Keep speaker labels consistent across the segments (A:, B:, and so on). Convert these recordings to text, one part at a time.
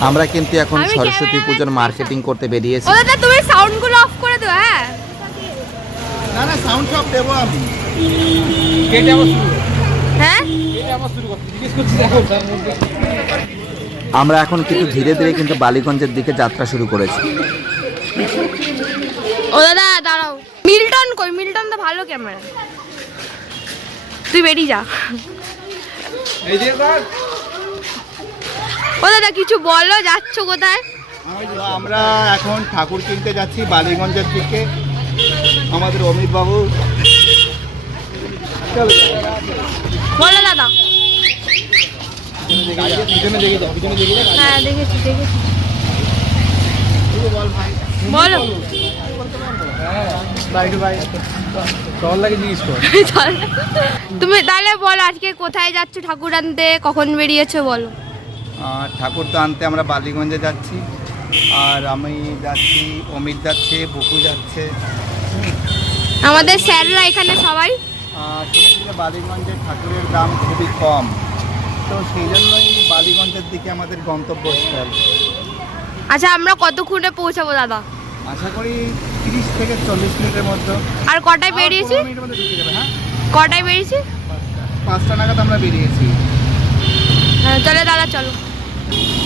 A: আমরা কিন্তু এখন সরস্বতী পুজোর মার্কেটিং করতে বেরিয়েছি।
B: ও দাদা তুমি সাউন্ডগুলো অফ করে দিও হ্যাঁ?
C: না না সাউন্ড সব দেবো আমি।
D: কেটে আবার শুরু?
B: হ্যাঁ?
D: কেটে আবার শুরু করছি
A: আমরা এখন কিন্তু ধীরে ধীরে কিন্তু বালিগঞ্জের দিকে যাত্রা শুরু করেছি।
B: ও দাদা দাঁড়াও। মিল্টন কই? মিল্টন তো ভালো ক্যামেরা তুই বেরিয়ে যা।
D: এই যে
B: ও দাদা কিছু বলো যাচ্ছ কোথায়?
C: আমরা এখন ঠাকুর কিনতে যাচ্ছি বালিগঞ্জের দিকে। আমাদের অমিত বাবু
B: বলো দাদা। হ্যাঁ দেখেছি বলো। তুমি তাহলে বলো আজকে কোথায় যাচ্ছ ঠাকুর আনতে? কখন বেরিয়েছো বলো।
C: ঠাকুর তো আনতে আমরা বালিগঞ্জে যাচ্ছি। আর আমি যাচ্ছি অমিত যাচ্ছে বুকু যাচ্ছে।
B: আমাদের স্যাররা এখানে সবাই?
C: বালিগঞ্জের ঠাকুরের দাম খুবই কম। তো সেই জন্যই বালিগঞ্জের দিকে আমাদের গন্তব্যস্থল
B: আচ্ছা আমরা কতক্ষণে পৌঁছাবো দাদা?
C: আশা করি তিরিশ থেকে চল্লিশ মিনিটের মধ্যে।
B: আর কটায় বেরিয়েছি?
C: হ্যাঁ?
B: কটায় বেরিয়েছি?
C: পাঁচটা নাগাদ আমরা বেরিয়েছি।
B: হ্যাঁ চলো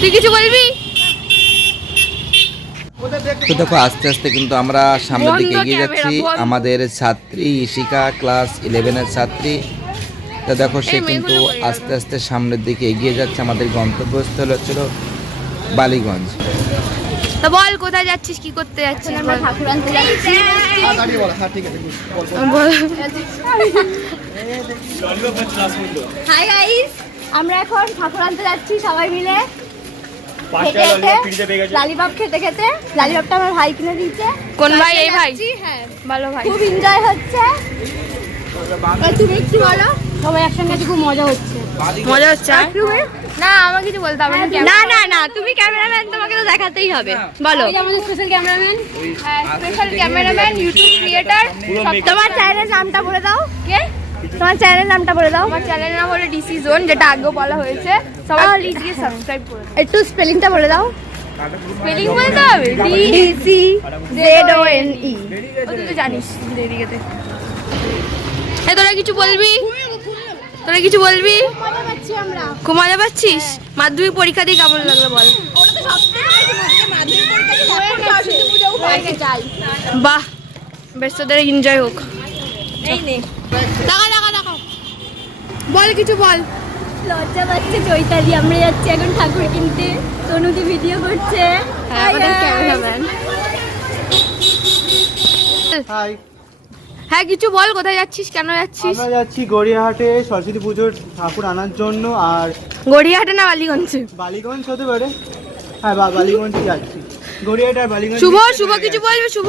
B: তুই কিছু বলবি?
A: তো দেখো আস্তে আস্তে কিন্তু আমরা সামনের দিকে এগিয়ে যাচ্ছি। আমাদের ছাত্রী ইশিকা ক্লাস ইলেভেনের ছাত্রী। তো দেখো সে কিন্তু আস্তে আস্তে সামনের দিকে এগিয়ে যাচ্ছে। আমাদের গন্তব্যস্থল হচ্ছিল বালিগঞ্জ।
B: তা বল কোথায় যাচ্ছিস? কি করতে যাচ্ছিস।
E: ঠাকুর আনতে যাচ্ছি।
C: হ্যাঁ, হ্যাঁ ঠিক আছে বল, বল।
E: হাই গাইস আমরা এখন ঠাকুর আনতে যাচ্ছি সবাই মিলে। খেতে খেতে খেতে লালিপপটা আমার ভাই কিনে দিয়েছে।
B: কোন ভাই? এই ভাই।
E: হ্যাঁ।
B: ভালো ভাই।
E: খুব এনজয় হচ্ছে। তুমি একটু বলো। সবাই একসঙ্গে খুব মজা হচ্ছে।
B: মজা হচ্ছে না আমার কিছু বলতে হবে না
E: না না না তুমি ক্যামেরাম্যান তোমাকে তো দেখাতেই হবে। বলো। আমাদের special cameraman
B: special cameraman YouTube creator
E: তোমার চ্যানেলের নামটা বলে দাও। কে? তোমার চ্যানেলের নামটা বলে দাও।
B: আমার চ্যানেল নাম হলো ডিসি জোন যেটা আগেও বলা হয়েছে। সবাই প্লিজ গিয়ে সাবস্ক্রাইব করে
E: একটু স্পেলিংটা বলে দাও।
B: স্পেলিং বলতে হবে? D
E: C Z O N E
B: তুই তো জানিস এদিকে এ তোরা কিছু বলবি? তোরা কিছু বলবি? খুব মজা পাচ্ছিস মাধ্যমিক পরীক্ষা দিয়ে কেমন লাগল বল? বাহ বেশ তোদের এনজয় হোক।
E: এই নে।
B: দেখা দেখা দেখা বল কিছু বল।
E: লজ্জা পাচ্ছে চৈতালি আমরা যাচ্ছি এখন ঠাকুর কিনতে। তনুদি ভিডিও করছে।
B: হ্যাঁ,
F: হাই
B: হ্যাঁ কিছু বল কোথায় যাচ্ছিস কেন যাচ্ছিস?
F: আমরা যাচ্ছি গড়িয়াহাটে সরস্বতী পুজোর ঠাকুর আনার জন্য আর
B: গড়িয়াহাটে না বালিগঞ্জে?
F: বালিগঞ্জ হতে পারে। হ্যাঁ বা বালিগঞ্জে যাচ্ছি। গড়িয়াহাট আর বালিগঞ্জ
B: শুভ শুভ কিছু বলবে শুভ?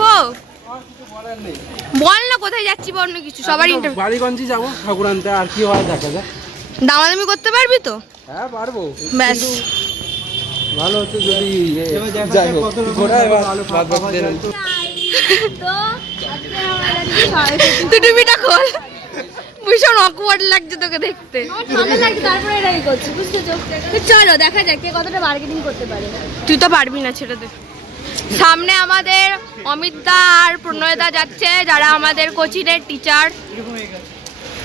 B: বল না কোথায় যাচ্ছি বা অন্য কিছু সবার ইন্টারভিউ
D: বালিগঞ্জে যাব ঠাকুর আনতে আর কি হয় দেখা যাক।
B: দামাদামি করতে পারবি তো?
D: হ্যাঁ পারব।
B: ব্যাস।
D: ভালো হচ্ছে যদি
F: দেখা
D: যাই হোক। এবার
F: তো।
B: টুপিটা খোল। ভীষণ অকওয়ার্ড লাগছে তোকে দেখতে।
E: ঠান্ডা লাগছে তারপরে এটাই করছি বুঝতেছো চলো দেখা যাক কে কতটা মার্কেটিং করতে পারে।
B: তুই তো পারবি না ছেড়ে দে। সামনে আমাদের অমিত দা আর প্রণয় দা যাচ্ছে যারা আমাদের কোচিংয়ের টিচার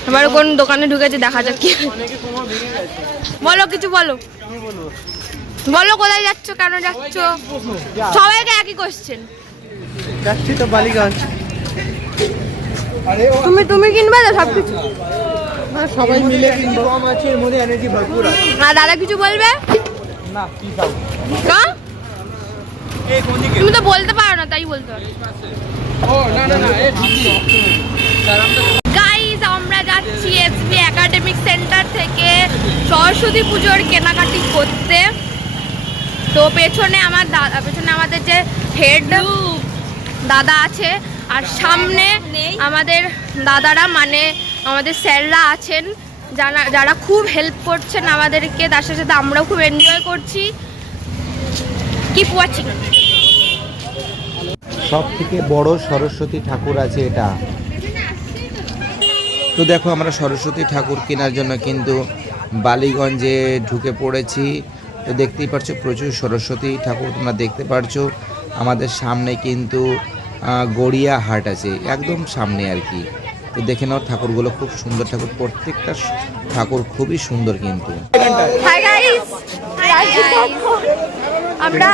B: এবার কোন দোকানে ঢুকেছে দেখা যাক কি বলো কিছু বলো। বলো কোথায় যাচ্ছ কেন যাচ্ছ? সবাইকে একই কোশ্চেন
F: যাচ্ছি তো বালিগঞ্জ।
B: তুমি তুমি কিনবে তো সব কিছু
F: সবাই মিলে কিনবো। কম আছে এর মধ্যে এনার্জি ভরপুর আছে।
B: আর দাদা কিছু বলবে?
D: না কি খাও
B: হ্যাঁ? তুমি তো বলতে পারো না, তাই বলতে গাইজ আমরা যাচ্ছি এসবি একাডেমিক সেন্টার থেকে সরস্বতী পুজোর কেনাকাটি করতে। তো পেছনে আমার দাদা পেছনে আমাদের যে হেড দাদা আছে, আর সামনে আমাদের দাদারা মানে আমাদের স্যাররা আছেন, যারা যারা খুব হেল্প করছেন আমাদেরকে, তার সাথে আমরাও খুব এনজয় করছি। কিপ ওয়াচিং
A: সব থেকে বড় সরস্বতী ঠাকুর আছে এটা। তো দেখো আমরা সরস্বতী ঠাকুর কেনার জন্য কিন্তু বালিগঞ্জে ঢুকে পড়েছি। তো দেখতেই পারছ, প্রচুর সরস্বতী ঠাকুর তোমরা দেখতে পারছ। আমাদের সামনে কিন্তু গড়িয়া হাট আছে, একদম সামনে আর কি। তো দেখে নাও, ঠাকুরগুলো খুব সুন্দর ঠাকুর, প্রত্যেকটা ঠাকুর খুবই সুন্দর কিন্তু।
E: আমরা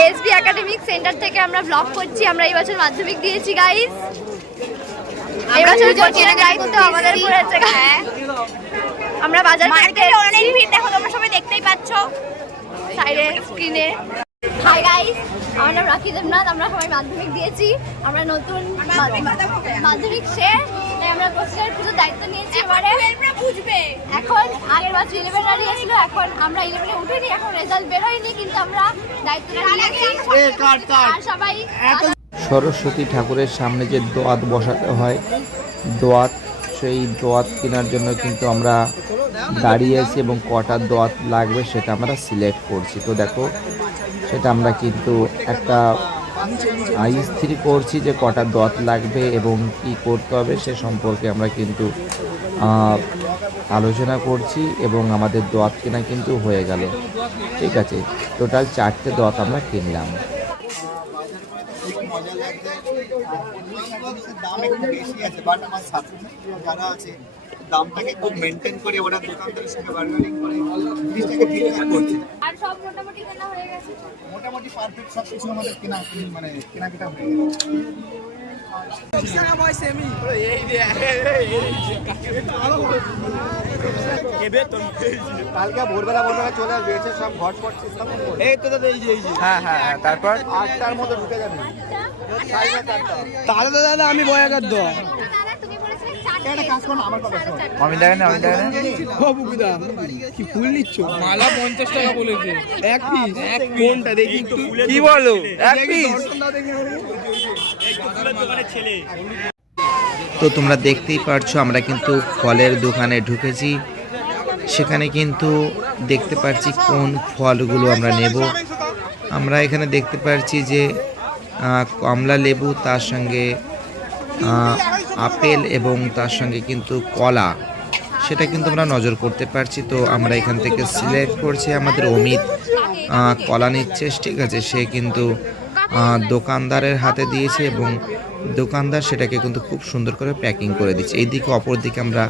E: এসবি একাডেমিক সেন্টার থেকে আমরা ব্লগ করছি আমরা এই বছর মাধ্যমিক দিয়েছি গাইস এই বছর জটিল দায়িত্ব আমাদের পড়েছে হ্যাঁ। আমরা বাজার মার্কেটে অনেক ভিড় দেখো তোমরা সবাই দেখতেই পাচ্ছ। সাইডে স্ক্রিনে হাই গাইস আমার নাম রাখি দেবনাথ আমরা সবাই মাধ্যমিক দিয়েছি আমরা নতুন মাধ্যমিক শেষ তাই আমরা কোশ্চেনের পুজোর দায়িত্ব নিয়েছি এবারে। বুঝবে। এখন আগের বছর ইলেভেন এখন আমরা ইলেভেনে উঠিনি এখন রেজাল্ট বেরোয়নি কিন্তু আমরা আর সবাই
A: সরস্বতী ঠাকুরের সামনে যে দোয়াত বসাতে হয় দোয়াত সেই দোয়াত কেনার জন্য কিন্তু আমরা দাঁড়িয়ে আছি এবং কটা দোয়াত লাগবে সেটা আমরা সিলেক্ট করছি। তো দেখো সেটা আমরা কিন্তু একটা স্থির করছি যে কটা দত লাগবে এবং কি করতে হবে সে সম্পর্কে আমরা কিন্তু আলোচনা করছি এবং আমাদের দত কেনা কিন্তু হয়ে গেল। ঠিক আছে, টোটাল চারটে দত আমরা কিনলাম।
C: যারা আছে দামটাকে খুব মেনটেন করে ওরা দোকানদারের সঙ্গে বার্গেনিং করে। জিনিসটাকে ঠিকঠাক করছে।
E: আর সব মোটামুটি কেনা হয়ে গেছে?
C: মোটামুটি পারফেক্ট সব কিছু আমাদের কেনা মানে কেনাকাটা হয়ে গেছে। কালকে ভোরবেলা ভোরবেলা চলে আসবে এসে সব সিস্টেম এই তো দাদা এই যে এই যে।
D: হ্যাঁ হ্যাঁ হ্যাঁ তারপর?
C: আটটার মধ্যে ঢুকে যাবে।
F: তাহলে তো দাদা আমি বয়াকার দ
E: দাদা তুমি বলেছিলে চারটে
C: একটা কাজ করো না, আমার কথা শোনো।
A: আমি দেখেন আমি দেখেন
F: ও কি ফুল নিচ্ছ?
D: মালা পঞ্চাশ টাকা বলেছে।
F: এক পিস কোনটা দেখি
D: কি বলো? এক পিস
A: তো তোমরা দেখতেই পারছ আমরা কিন্তু ফলের দোকানে ঢুকেছি। সেখানে কিন্তু দেখতে পাচ্ছি কোন ফলগুলো আমরা নেব। আমরা এখানে দেখতে পাচ্ছি যে আহ, কমলা লেবু তার সঙ্গে আপেল এবং তার সঙ্গে কিন্তু কলা। সেটা কিন্তু আমরা নজর করতে পারছি। তো আমরা এখান থেকে সিলেক্ট করছি আমাদের অমিত কলা নিচ্ছে। ঠিক আছে, সে কিন্তু দোকানদারের হাতে দিয়েছে এবং দোকানদার সেটাকে কিন্তু খুব সুন্দর করে প্যাকিং করে দিচ্ছে। এইদিকে অপর দিকে আমরা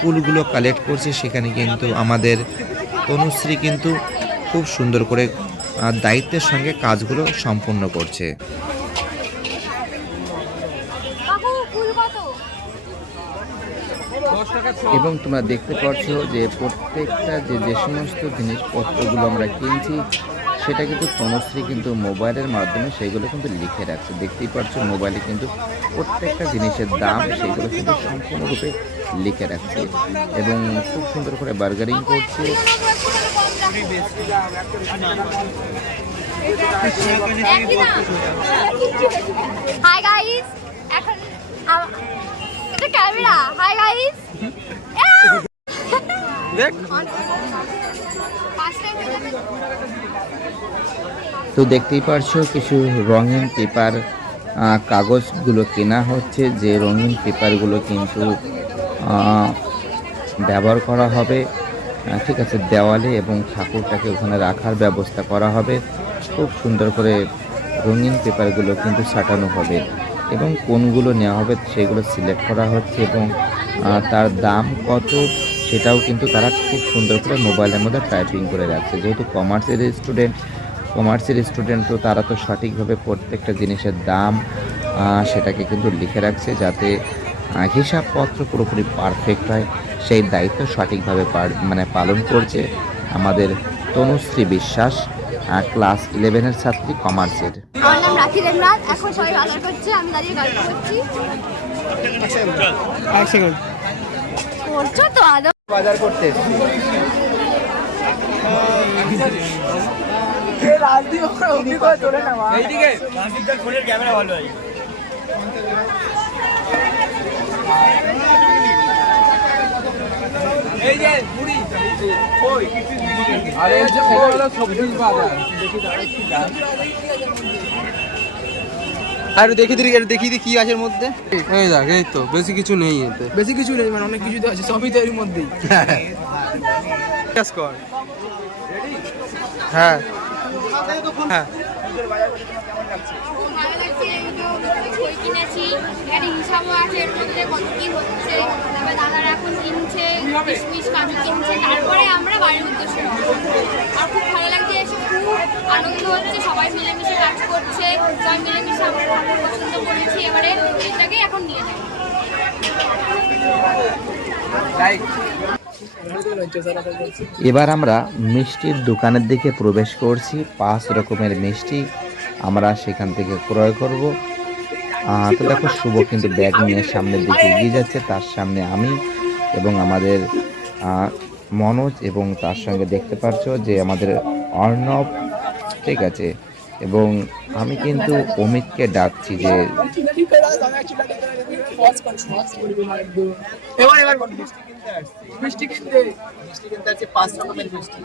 A: কুলগুলো কালেক্ট করছি। সেখানে কিন্তু আমাদের তনুশ্রী কিন্তু খুব সুন্দর করে দায়িত্বের সঙ্গে কাজগুলো সম্পূর্ণ করছে
E: কাকু ফুল কত
D: দশ টাকা
A: এবং তোমরা দেখতে পাচ্ছ যে প্রত্যেকটা যে যে সমস্ত জিনিসপত্রগুলো আমরা কিনছি সেটা কিন্তু তনুশ্রী কিন্তু মোবাইলের মাধ্যমে সেইগুলো কিন্তু লিখে রাখছে। দেখতেই পাচ্ছ মোবাইলে কিন্তু প্রত্যেকটা জিনিসের দাম সেইগুলো কিন্তু সম্পূর্ণরূপে লিখে রাখছে এবং খুব সুন্দর করে বার্গারিং করছে।
E: হাই গাইস এখন এটা ক্যামেরা। হাই গাইস
F: দেখ।
A: তো দেখতেই পারছ কিছু রঙিন পেপার আহ, কাগজগুলো কেনা হচ্ছে যে রঙিন পেপারগুলো কিন্তু আহ, ব্যবহার করা হবে। ঠিক আছে দেওয়ালে এবং ঠাকুরটাকে ওখানে রাখার ব্যবস্থা করা হবে। খুব সুন্দর করে রঙিন পেপারগুলো কিন্তু সাটানো হবে। এবং কোনগুলো নেওয়া হবে সেগুলো সিলেক্ট করা হচ্ছে এবং তার দাম কত সেটাও কিন্তু তারা খুব সুন্দর করে মোবাইলের মধ্যে টাইপিং করে রাখছে। যেহেতু কমার্সের স্টুডেন্ট কমার্সের স্টুডেন্ট তো তারা তো সঠিকভাবে প্রত্যেকটা জিনিসের দাম সেটাকে কিন্তু লিখে রাখছে যাতে হিসাবপত্র পুরোপুরি পারফেক্ট হয়। সেই দায়িত্ব সঠিকভাবে মানে পালন করছে আমাদের তনুশ্রী বিশ্বাস ক্লাস ইলেভেনের ছাত্রী কমার্সের
E: আমার নাম রাখি দেবনাথ এখন সবাই বাজার করছে আমি দাঁড়িয়ে গল্প করছি। করছ তো আদৌ?
C: বাজার করতে
D: এই যে মুড়ি আরে সবজির বাজার।
F: আর দেখি দিদি একটু দেখি দিই কি আছে এর মধ্যে।
D: এই দেখ এই তো বেশি কিছু নেই এতে।
F: বেশি কিছু নেই মানে অনেক কিছু তো আছে সবই তো এর মধ্যেই।
D: কর হ্যাঁ। হ্যাঁ।
B: ভালো লাগছে এই তো বই কিনেছি একটা হিসাবও আছে এর মধ্যে কত কি হচ্ছে তারপরে দাদারা এখন কিনছে কিশমিশ কাজু কিনছে তারপরে আমরা বাড়ির উদ্দেশ্যে আর খুব ভালো লাগছে এসে খুব আনন্দ হচ্ছে সবাই মিলেমিশে কাজ করছে। সবাই মিলেমিশে আমরা ঠাকুর পছন্দ করেছি এটাকে এখন নিয়ে যাই।
A: এবার আমরা মিষ্টির দোকানের দিকে প্রবেশ করছি। পাঁচ রকমের মিষ্টি আমরা সেখান থেকে ক্রয় করব। তো দেখো শুভ কিন্তু ব্যাগ নিয়ে সামনের দিকে এগিয়ে যাচ্ছে। তার সামনে আমি এবং আমাদের মনোজ এবং তার সঙ্গে দেখতে পাচ্ছ যে আমাদের অর্ণব ঠিক আছে? এবং আমি কিন্তু অমিতকে ডাকছি যে
D: এবার এবার
C: মিষ্টি কিনতে
D: মিষ্টি কিনতে
C: মিষ্টি পাঁচ রকমের মিষ্টি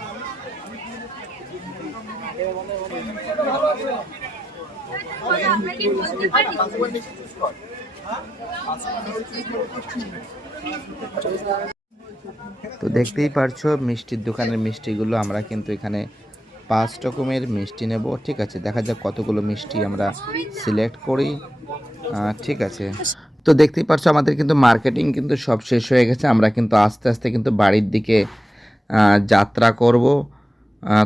C: পাঁচ রকমের মিষ্টি choose কর।
A: তো দেখতেই পারছ মিষ্টির দোকানের মিষ্টিগুলো আমরা কিন্তু এখানে পাঁচ রকমের মিষ্টি নেব, ঠিক আছে? দেখা যাক কতগুলো মিষ্টি আমরা সিলেক্ট করি। ঠিক আছে। তো দেখতেই পারছ, আমাদের কিন্তু মার্কেটিং কিন্তু সব শেষ হয়ে গেছে। আমরা কিন্তু আস্তে আস্তে কিন্তু বাড়ির দিকে যাত্রা করব।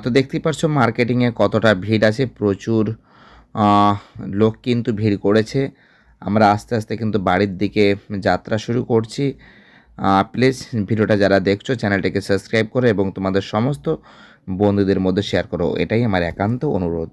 A: তো দেখতেই পারছ মার্কেটিংয়ে কতটা ভিড় আছে, প্রচুর লোক কিন্তু ভিড় করেছে। আমরা আস্তে আস্তে কিন্তু বাড়ির দিকে যাত্রা শুরু করছি। প্লিজ ভিডিওটা যারা দেখছ চ্যানেলটিকে সাবস্ক্রাইব করো এবং তোমাদের সমস্ত বন্ধুদের মধ্যে শেয়ার করো। এটাই আমার একান্ত অনুরোধ।